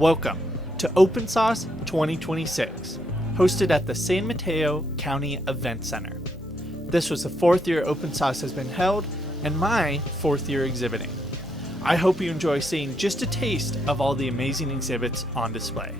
Welcome to Open Sauce 2026, hosted at the San Mateo County Event Center. This was the fourth year Open Sauce has been held and my fourth year exhibiting. I hope you enjoy seeing just a taste of all the amazing exhibits on display.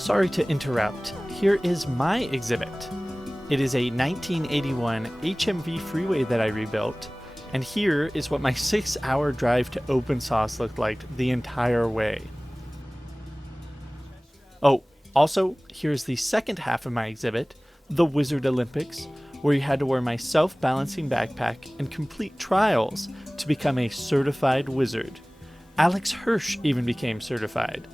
Sorry to interrupt. Here is my exhibit. It is a 1981 HMV Freeway that I rebuilt, and here is what my 6-hour drive to Open Sauce looked like the entire way. Oh, also, here's the second half of my exhibit, the Wizard Olympics, where you had to wear my self-balancing backpack and complete trials to become a certified wizard. Alex Hirsch even became certified.